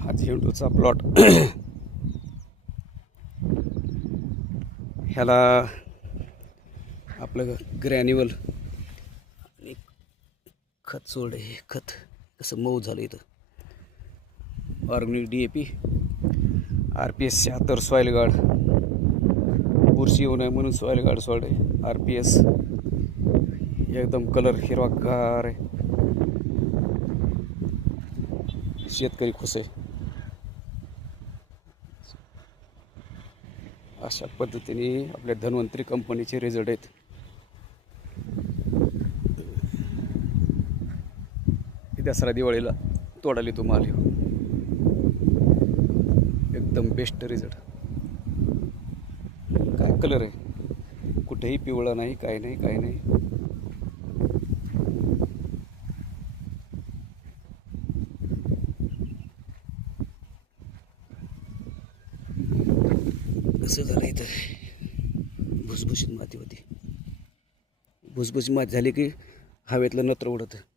हा झेंडूचा प्लॉट. ह्याला आपलं ग्रॅन्युअल आणि खत सोड आहे. खत कसं मऊ झालं इथं. Organic DAP, RPS 76 soil guard, बुरशी येऊ नये म्हणून सॉईल गार्ड सोड आहे. RPS एकदम कलर हिरवागार आहे. शेतकरी खुश आहे. अशा पद्धतीने आपल्या धन्वंतरी कंपनीचे रिझल्ट आहेत. दसरा दिवाळीला तोडाली तो माल. एकदम बेस्ट रिझल्ट. काय कलर आहे, कुठेही पिवळा नाही, काय नाही, काय नाही. कसं झालं इथं भुसभुशीत माती होती. भुसभुशीत माती झाली की हवेतलं नत्र उडतं.